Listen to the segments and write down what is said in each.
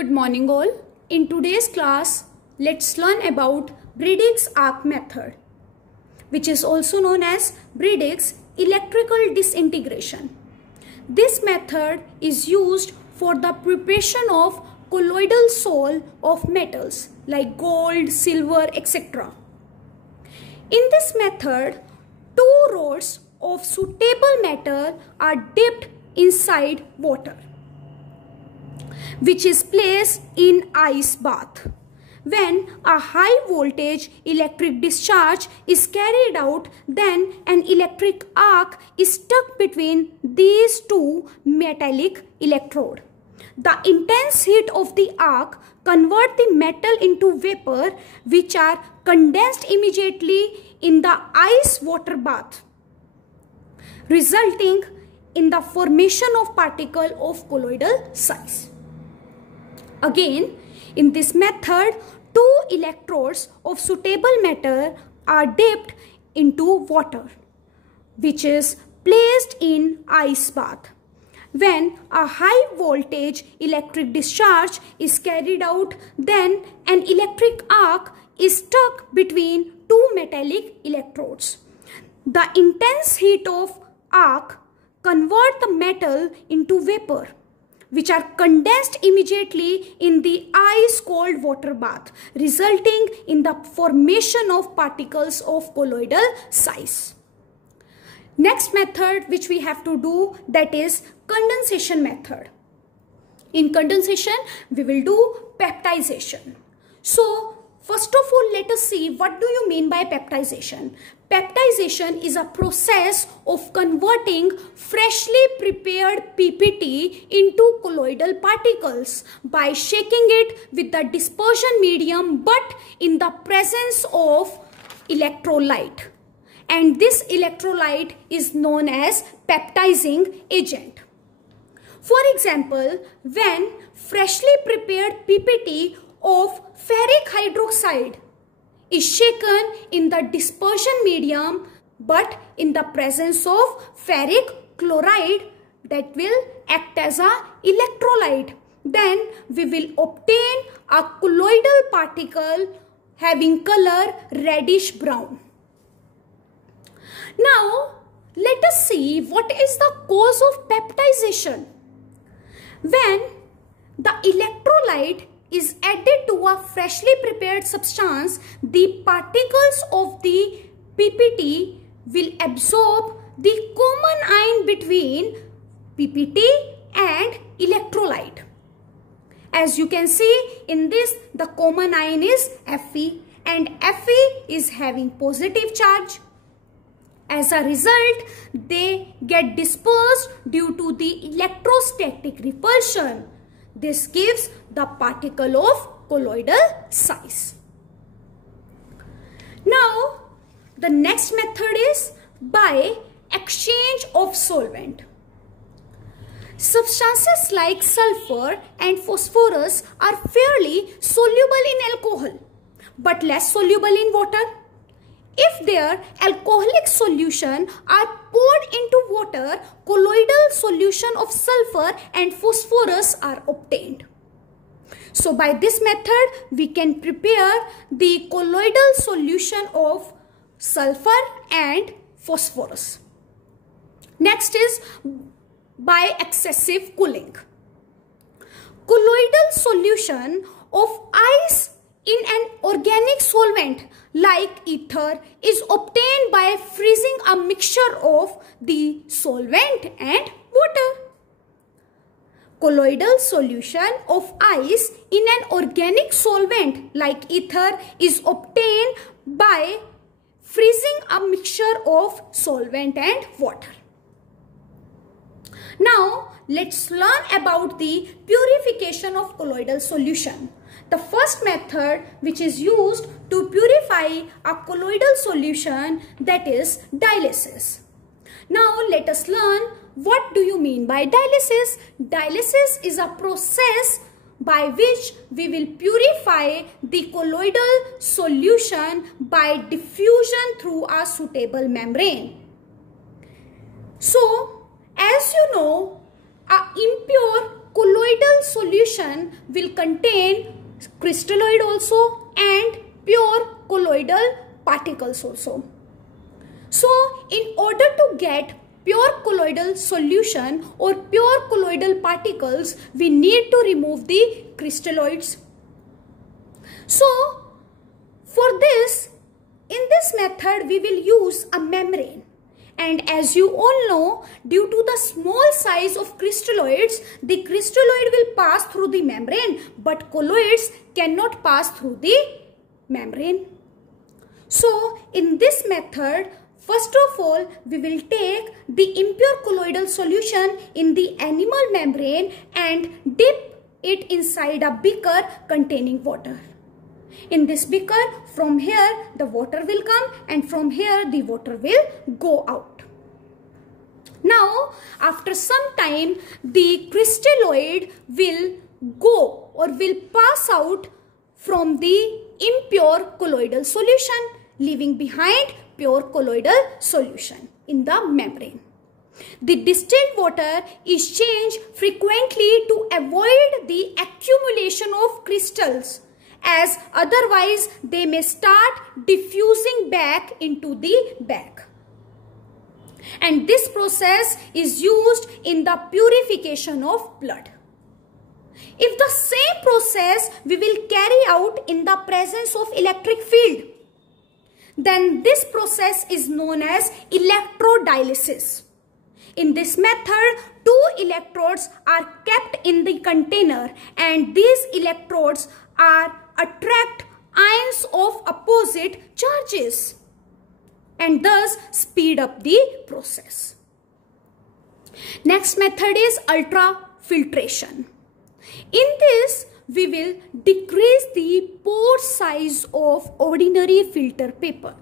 Good morning all. In today's class, let's learn about Bredig's arc method, which is also known as Bredig's electrical disintegration. This method is used for the preparation of colloidal soul of metals like gold, silver, etc. In this method, two rods of suitable metal are dipped inside water, which is placed in ice bath. When a high voltage electric discharge is carried out, then an electric arc is stuck between these two metallic electrodes. The intense heat of the arc converts the metal into vapor, which are condensed immediately in the ice water bath, resulting in the formation of particles of colloidal size. Again, in this method, two electrodes of suitable metal are dipped into water, which is placed in ice bath. When a high voltage electric discharge is carried out, then an electric arc is stuck between two metallic electrodes. The intense heat of arc converts the metal into vapor, which are condensed immediately in the ice-cold water bath, resulting in the formation of particles of colloidal size. Next method which we have to do, that is condensation method. In condensation, we will do peptization. So, first of all, let us see what do you mean by peptization. Peptization is a process of converting freshly prepared PPT into colloidal particles by shaking it with the dispersion medium but in the presence of electrolyte. And this electrolyte is known as peptizing agent. For example, when freshly prepared PPT of ferric hydroxide is shaken in the dispersion medium but in the presence of ferric chloride that will act as an electrolyte, then we will obtain a colloidal particle having color reddish brown. Now let us see what is the cause of peptization. When the electrolyte is added to a freshly prepared substance, the particles of the PPT will absorb the common ion between PPT and electrolyte. As you can see in this, the common ion is Fe, and Fe is having positive charge. As a result, they get dispersed due to the electrostatic repulsion. This gives the particle of colloidal size. Now, the next method is by exchange of solvent. Substances like sulfur and phosphorus are fairly soluble in alcohol, but less soluble in water. If their alcoholic solution are poured into water, colloidal solution of sulfur and phosphorus are obtained. So by this method, we can prepare the colloidal solution of sulfur and phosphorus. Next is by excessive cooling. Colloidal solution of ice in an organic solvent like ether is obtained by freezing a mixture of the solvent and water. Colloidal solution of ice in an organic solvent like ether is obtained by freezing a mixture of solvent and water. Now, let's learn about the purification of colloidal solution. The first method which is used to purify a colloidal solution, that is dialysis. Now let us learn what do you mean by dialysis. Dialysis is a process by which we will purify the colloidal solution by diffusion through a suitable membrane. So, as you know, a impure colloidal solution will contain crystalloid also and pure colloidal particles also. So in order to get pure colloidal solution or pure colloidal particles, we need to remove the crystalloids. So for this, in this method we will use a membrane. And as you all know, due to the small size of crystalloids, the crystalloid will pass through the membrane, but colloids cannot pass through the membrane. So in this method, first of all, we will take the impure colloidal solution in the animal membrane and dip it inside a beaker containing water. In this beaker, from here the water will come and from here the water will go out. Now, after some time, the crystalloid will go or will pass out from the impure colloidal solution, leaving behind pure colloidal solution in the membrane. The distilled water is changed frequently to avoid the accumulation of crystals, as otherwise they may start diffusing back into the bag. And this process is used in the purification of blood. If the same process we will carry out in the presence of electric field, then this process is known as electrodialysis. In this method, two electrodes are kept in the container and these electrodes attract ions of opposite charges and thus speed up the process. Next method is ultrafiltration. In this, we will decrease the pore size of ordinary filter paper.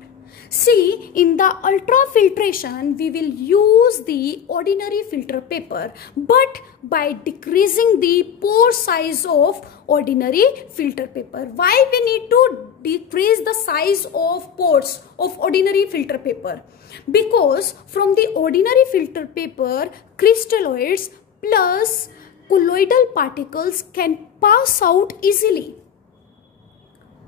See, in the ultrafiltration, we will use the ordinary filter paper, but by decreasing the pore size of ordinary filter paper. Why we need to decrease the size of pores of ordinary filter paper? Because from the ordinary filter paper, crystalloids plus colloidal particles can pass out easily.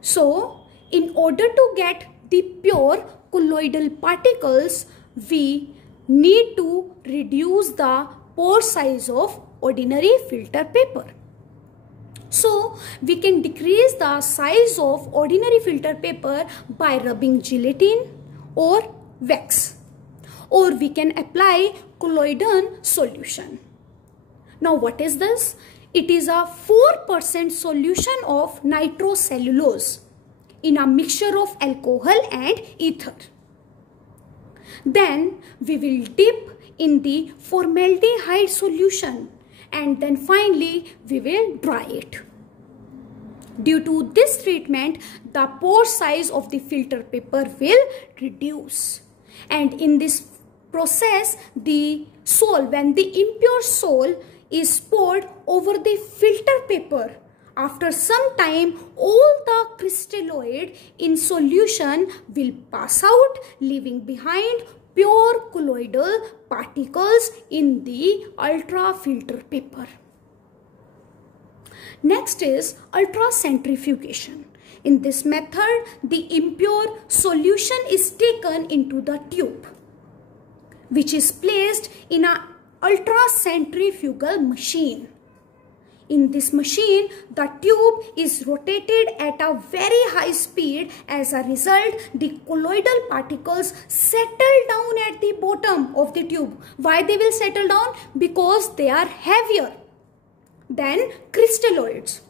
So, in order to get the pure colloidal particles, we need to reduce the pore size of ordinary filter paper. So, we can decrease the size of ordinary filter paper by rubbing gelatin or wax, or we can apply colloidal solution. Now, what is this? It is a 4% solution of nitrocellulose in a mixture of alcohol and ether. Then we will dip in the formaldehyde solution and then finally we will dry it. Due to this treatment, the pore size of the filter paper will reduce. And in this process, the sol, when the impure sol is poured over the filter paper, after some time, all the crystalloid in solution will pass out, leaving behind pure colloidal particles in the ultrafilter paper. Next is ultracentrifugation. In this method, the impure solution is taken into the tube, which is placed in an ultracentrifugal machine. In this machine, the tube is rotated at a very high speed. As a result, the colloidal particles settle down at the bottom of the tube. Why they will settle down? Because they are heavier than crystalloids.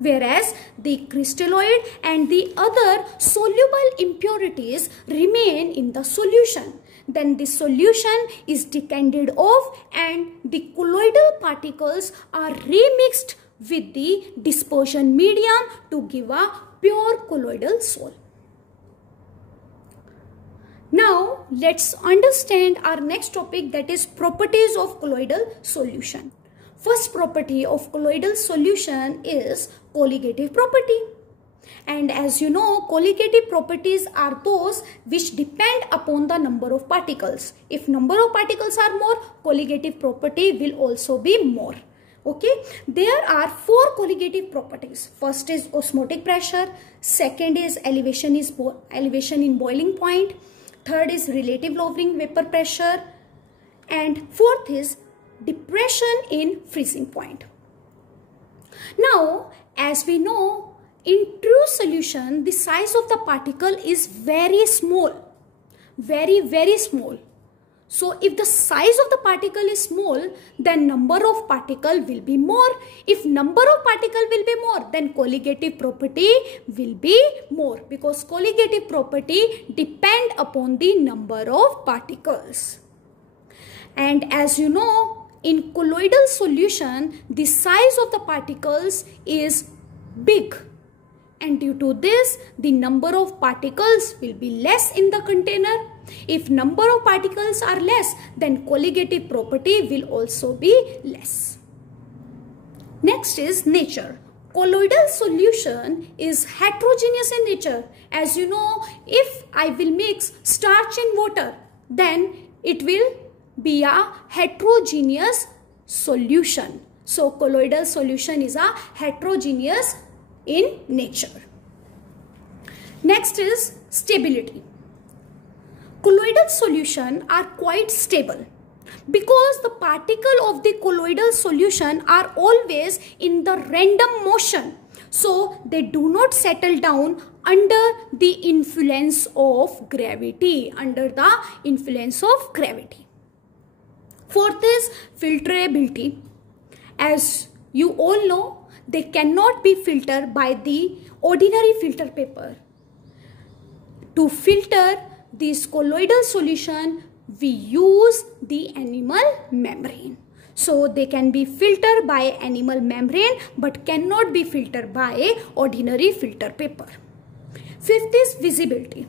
Whereas the crystalloid and the other soluble impurities remain in the solution. Then the solution is decanted off and the colloidal particles are remixed with the dispersion medium to give a pure colloidal sol. Now let's understand our next topic, that is properties of colloidal solution. First property of colloidal solution is colligative property. And as you know, colligative properties are those which depend upon the number of particles. If number of particles are more, colligative property will also be more. Okay, there are four colligative properties. First is osmotic pressure, second is elevation in boiling point, third is relative lowering vapor pressure, and fourth is depression in freezing point. Now, as we know, in true solution, the size of the particle is very small, very small. So if the size of the particle is small, then number of particle will be more. If number of particle will be more, then colligative property will be more, because colligative property depend upon the number of particles. And as you know, in colloidal solution, the size of the particles is big. And due to this, the number of particles will be less in the container. If number of particles are less, then colligative property will also be less. Next is nature. Colloidal solution is heterogeneous in nature. As you know, if I will mix starch in water, then it will be a heterogeneous solution. So colloidal solution is a heterogeneous in nature. Next is stability. Colloidal solution are quite stable because the particle of the colloidal solution are always in the random motion. So they do not settle down under the influence of gravity, Fourth is filterability. As you all know, they cannot be filtered by the ordinary filter paper. To filter this colloidal solution, we use the animal membrane. So they can be filtered by animal membrane but cannot be filtered by ordinary filter paper. Fifth is visibility.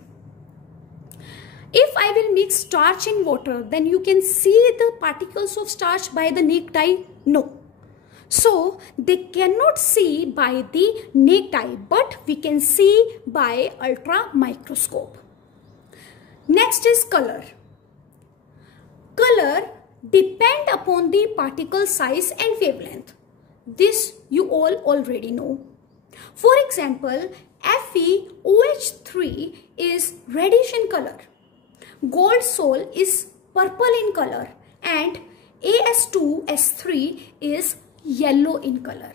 If I will mix starch in water, then you can see the particles of starch by the naked eye? No. So they cannot see by the naked eye, but we can see by ultra microscope. Next is color. Color depend upon the particle size and wavelength. This you all already know. For example, FeOH3 is reddish in color. Gold sol is purple in color, and As2S3 is yellow in color.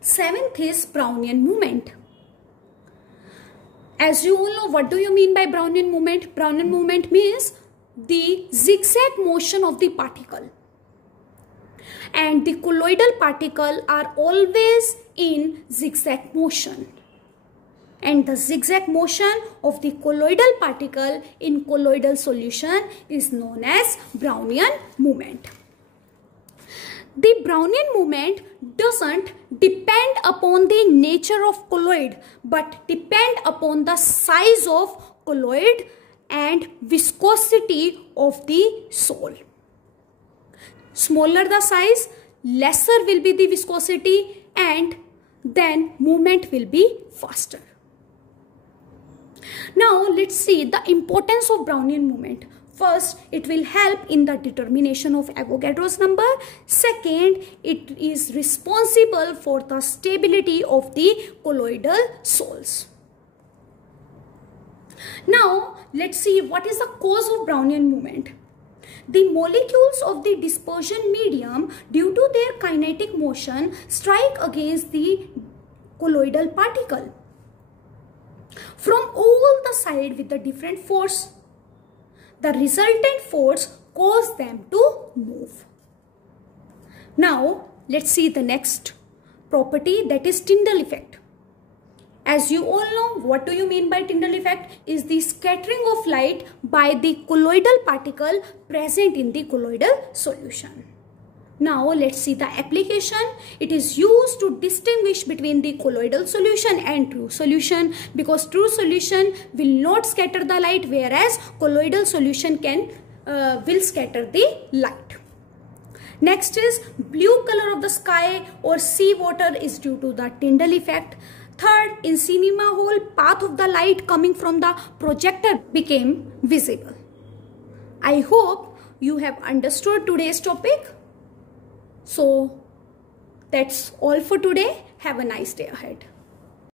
Seventh is Brownian movement. As you all know, what do you mean by Brownian movement? Brownian movement means the zigzag motion of the particle. And the colloidal particle are always in zigzag motion. And the zigzag motion of the colloidal particle in colloidal solution is known as Brownian movement. The Brownian movement doesn't depend upon the nature of colloid, but depend upon the size of colloid and viscosity of the sol. Smaller the size, lesser will be the viscosity, and then movement will be faster. Now let's see the importance of Brownian movement. First, it will help in the determination of Avogadro's number. Second, it is responsible for the stability of the colloidal sols. Now, let's see what is the cause of Brownian movement. The molecules of the dispersion medium, due to their kinetic motion, strike against the colloidal particle from all the sides with a different force. The resultant force causes them to move. Now, let's see the next property, that is Tyndall effect. As you all know, what do you mean by Tyndall effect? Is the scattering of light by the colloidal particle present in the colloidal solution. Now, let's see the application. It is used to distinguish between the colloidal solution and true solution, because true solution will not scatter the light, whereas colloidal solution will scatter the light. Next is blue color of the sky or sea water is due to the Tyndall effect. Third, in cinema hall, path of the light coming from the projector became visible. I hope you have understood today's topic. So that's all for today. Have a nice day ahead.